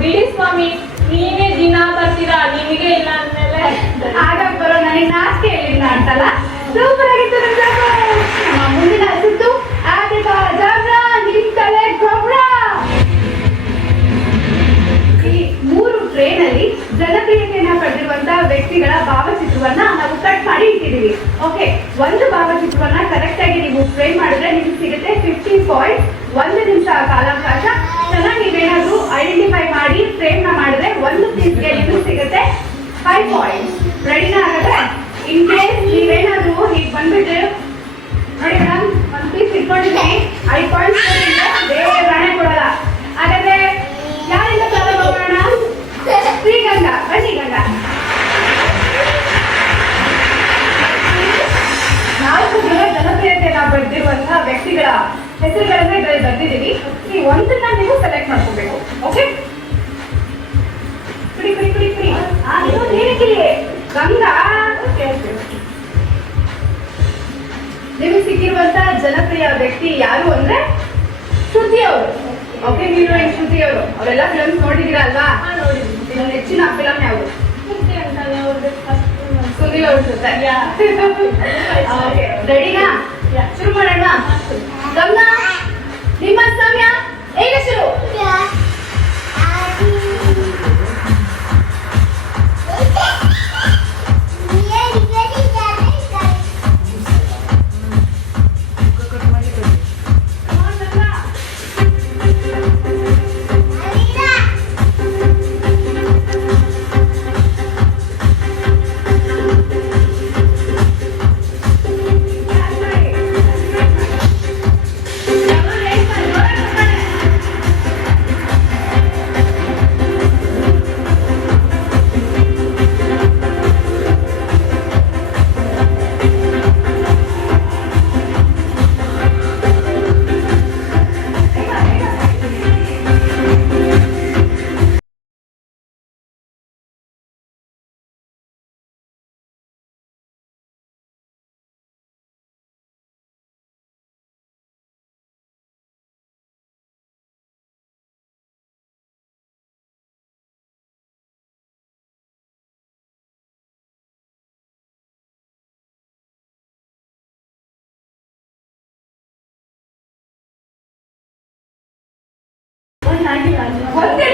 ಬಿಡಿ ಸ್ವಾಮಿ, ನೀವೇ ದಿನ ಬರ್ತೀರಾ, ನಿಮಗೆ ಇಲ್ಲ ಅಂದ್ಮೇಲೆ ಆಗ ಬರೋ ನನಗೆ ನಾಚಿಕೆ ಇಲ್ಲ ಅಂತಲ್ಲ. ಸೂಪರ್ ಆಗಿತ್ತು ನಮ್ಮ ಮುಂದಿನ ಸುತ್ತು ಆದ್ರೆ ನಿಮ್ ತಲೆ ಗೊಬ್ಬರ. ಈ 3 ಟ್ರೇನಲ್ಲಿ ಜನಪ್ರಿಯತೆಯನ್ನ ಪಡೆದಿರುವಂತಹ ವ್ಯಕ್ತಿಗಳ ಭಾವಚಿತ್ರವನ್ನ ನಾವು ಕಟ್ ಮಾಡಿ ಇಟ್ಟಿದ್ದೀವಿ. ಓಕೆ, ಒಂದು ಭಾವಚಿತ್ರವನ್ನ ಕರೆಕ್ಟ್ ಆಗಿ ನೀವು ಫ್ರೇಮ್ ಮಾಡಿದ್ರೆ ನಿಮ್ಗೆ ಸಿಗುತ್ತೆ 50 ಪಾಯಿಂಟ್ಸ್. 1 ನಿಮಿಷ ಕಾಲಾವಕಾಶ. ಚೆನ್ನಾಗಿ ನೀವೇನಾದ್ರೂ ಐಡೆಂಟಿಫೈ ಮಾಡಿ ಫ್ರೇಮ್ ನ ಮಾಡಿದ್ರೆ ಒಂದು ಪೀಸ್ಗೆ ನಿಮ್ಗೆ ಸಿಗುತ್ತೆ 5 ಪಾಯಿಂಟ್ಸ್. ರೆಡಿನಾ? ಹಾಗಾದ್ರೆ ಇನ್ ಕೇಸ್ ನೀವೇನಾದ್ರೂ ಹೀಗೆ ಬಂದ್ಬಿಟ್ಟು ನೋಡಿ ಮೇಡಮ್, ಒಂದು ಪೀಸ್ ಇಟ್ಕೊಂಡಿದ್ದೀನಿ, 5 ಪಾಯಿಂಟ್ಸ್ ಬೇರೆ ರಾಣೆ ಕೊಡಲ್ಲ. ಹಾಗಾದ್ರೆ ಯಾರಿಂದ ಪ್ರಾರಂಭ ಮಾಡೋಣ? ಶ್ರೀಗಂಗಾ, ಬನ್ನಿ ಗಂಗಾ. 4 ಜನ ಜನಪ್ರಿಯತೆಯನ್ನ ಪಡೆದಿರುವಂತಹ ವ್ಯಕ್ತಿಗಳ ಹೆಸರುಗಳನ್ನ ಇದರಲ್ಲಿ ಬರ್ದಿದ್ದೀವಿ. ಈ ಒಂದನ್ನ ನೀವು ಸೆಲೆಕ್ಟ್ ಮಾಡ್ಕೋಬೇಕು. ಓಕೆ, ಕುಡಿ ಕುಡಿ ಕುಡಿ ಕುಡಿ. ನೀರಿಗಿರಿ ಗಂಗಾ. ನಿಮಗೆ ಸಿಕ್ಕಿರುವಂತಹ ಜನಪ್ರಿಯ ವ್ಯಕ್ತಿ ಯಾರು ಅಂದ್ರೆ ಶ್ರುತಿ ಅವರು. ಓಕೆ, ಹೀರೋಯಿನ್ ಶ್ರುತಿ ಅವರು. ಅವರೆಲ್ಲ ಫಿಲಮ್ಸ್ ನೋಡಿದೀರಾ ಅಲ್ವಾ? ನಿಮ್ಮ ನೆಚ್ಚಿನ ಫಿಲಮ್ ಯಾವುದು? ಸುದೀಲ್ ಅವ್ರ ಜೊತೆ. ರೆಡಿನಾ? ಶುರು ಮಾಡೋಣ. ಗಂಗಾ, ನಿಮ್ಮ ಸಮಯ ಈಗ ಶುರು. ಒಂದೇ